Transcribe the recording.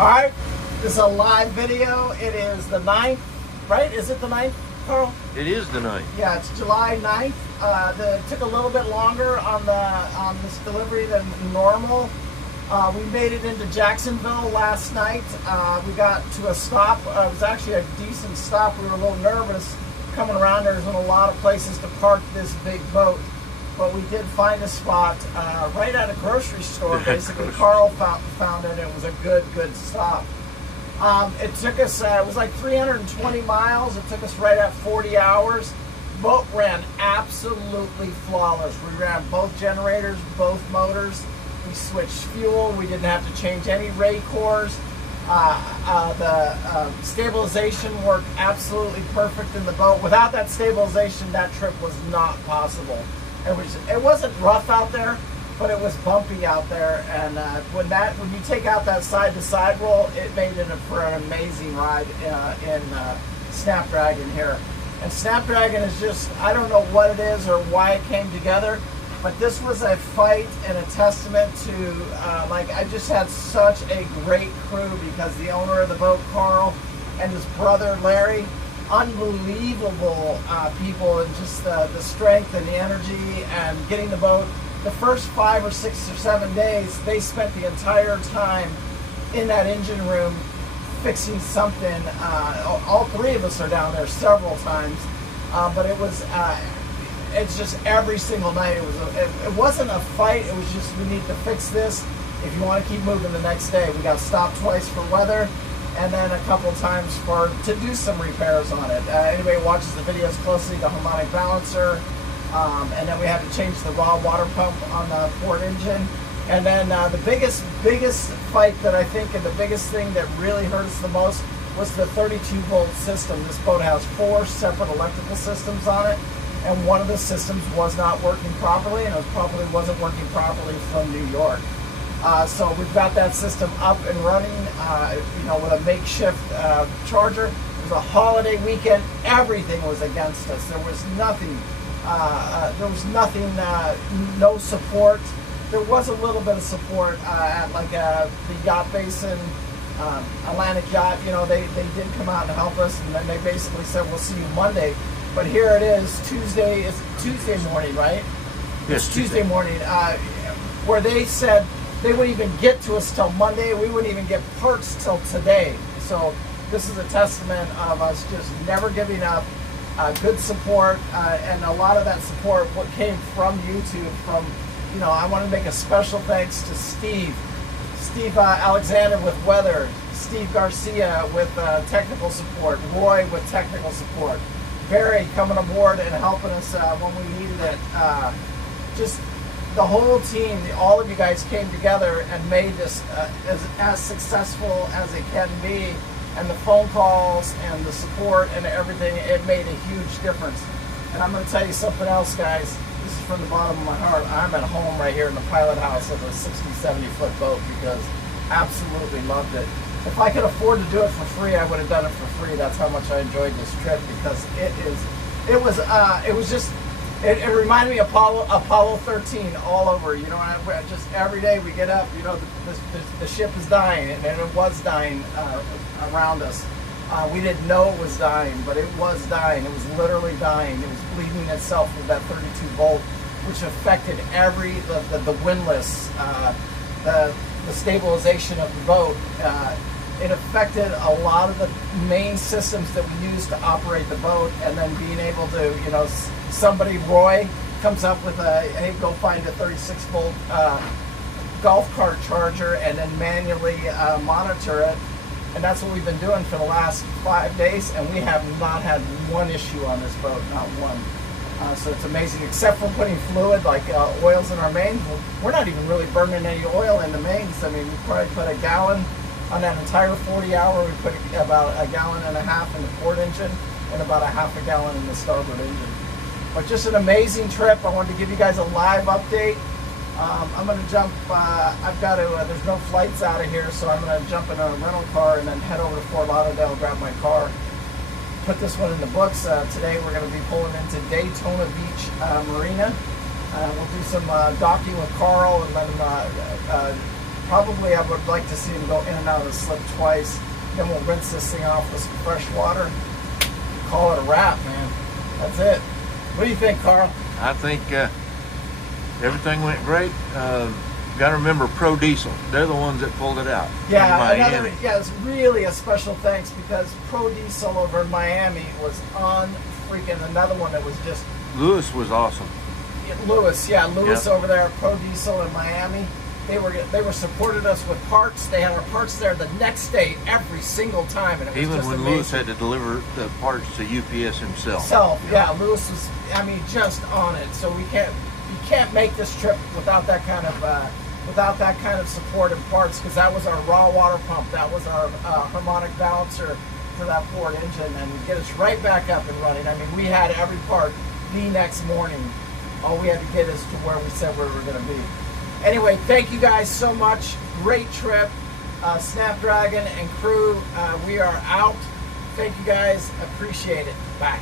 All right, this is a live video. It is the 9th, right? Is it the 9th, Carl? It is the 9th. Yeah, it's July 9th. It took a little bit longer on this delivery than normal. We made it into Jacksonville last night. We got to a stop. It was actually a decent stop. We were a little nervous coming around. There wasn't a lot of places to park this big boat. But we did find a spot right at a grocery store. Basically, Carl found it. It was a good stop. It took us, it was like 320 miles. It took us right at 40 hours. Boat ran absolutely flawless. We ran both generators, both motors. We switched fuel. We didn't have to change any ray cores. The stabilization worked absolutely perfect in the boat. Without that stabilization, that trip was not possible. It wasn't rough out there, but it was bumpy out there. And when you take out that side-to-side roll, it made it for an amazing ride in Sanpdragon here. And Sanpdragon is just, I don't know what it is or why it came together, but this was a fight and a testament to, I just had such a great crew because the owner of the boat, Carl, and his brother, Larry, unbelievable people, and just the strength and the energy and getting the boat. The first 5 or 6 or 7 days, they spent the entire time in that engine room fixing something. All three of us are down there several times, but it's just every single night. It wasn't a fight. It was just, we need to fix this if you want to keep moving the next day. We got stopped twice for weather, and then a couple times to do some repairs on it. Anybody who watches the videos closely, the harmonic balancer, and then we had to change the raw water pump on the port engine. And then the biggest fight that I think, and the biggest thing that really hurt us the most, was the 32-volt system. This boat has 4 separate electrical systems on it, and one of the systems was not working properly, and it probably wasn't working properly from New York. So we've got that system up and running, with a makeshift charger. It was a holiday weekend. Everything was against us. There was nothing. No support. There was a little bit of support at the yacht basin, Atlantic Yacht. They did come out and help us, and then they basically said, we'll see you Monday. But here it is, Tuesday. It's Tuesday morning, right? Yes, it's Tuesday morning, where they said they wouldn't even get to us till Monday. We wouldn't even get parts till today. So this is a testament of us just never giving up. Good support, and a lot of that support came from YouTube. I want to make a special thanks to Steve Alexander with weather, Steve Garcia with technical support, Roy with technical support, Barry coming aboard and helping us when we needed it. Just the whole team, all of you guys came together and made this as successful as it can be. And the phone calls and the support and everything, it made a huge difference. And I'm going to tell you something else, guys. This is from the bottom of my heart. I'm at home right here in the pilot house of a 60, 70-foot boat because absolutely loved it. If I could afford to do it for free, I would have done it for free. That's how much I enjoyed this trip, because it reminded me of Apollo 13 all over. Just every day we get up, the ship is dying, and it was dying around us. We didn't know it was dying, but it was dying. It was literally dying. It was bleeding itself with that 32 volt, which affected the windlass, the stabilization of the boat. It affected a lot of the main systems that we use to operate the boat, and then being able to, somebody, Roy, comes up with hey, go find a 36 volt golf cart charger and then manually monitor it. And that's what we've been doing for the last 5 days, and we have not had one issue on this boat, not one. So it's amazing, except for putting fluid like oils in our mains. We're not even really burning any oil in the mains. I mean, we probably put a gallon on that entire 40-hour. We put about a gallon and a half in the port engine and about a half a gallon in the starboard engine. But just an amazing trip. I wanted to give you guys a live update. I'm going to jump, there's no flights out of here, so I'm going to jump in a rental car and then head over to Fort Lauderdale, grab my car, put this one in the books. Today we're going to be pulling into Daytona Beach Marina. We'll do some docking with Carl, and then Probably I would like to see him go in and out of the slip twice. Then we'll rinse this thing off with some fresh water. Call it a wrap, man. That's it. What do you think, Carl? I think everything went great. Got to remember Pro Diesel. They're the ones that pulled it out. Yeah, it's really a special thanks because Pro Diesel over in Miami was on freaking another one that was just... Lewis was awesome. Lewis over there at Pro Diesel in Miami. They were supported us with parts. They had our parts there the next day every single time, and it was even just when amazing. Lewis had to deliver the parts to UPS himself. Lewis was, I mean, just on it. So you can't make this trip without that kind of support and parts, because that was our raw water pump, that was our harmonic balancer for that Ford engine, and get us right back up and running. I mean, we had every part the next morning. All we had to get is to where we said we were going to be. Anyway, thank you guys so much. Great trip. Snapdragon and crew, we are out. Thank you guys. Appreciate it. Bye.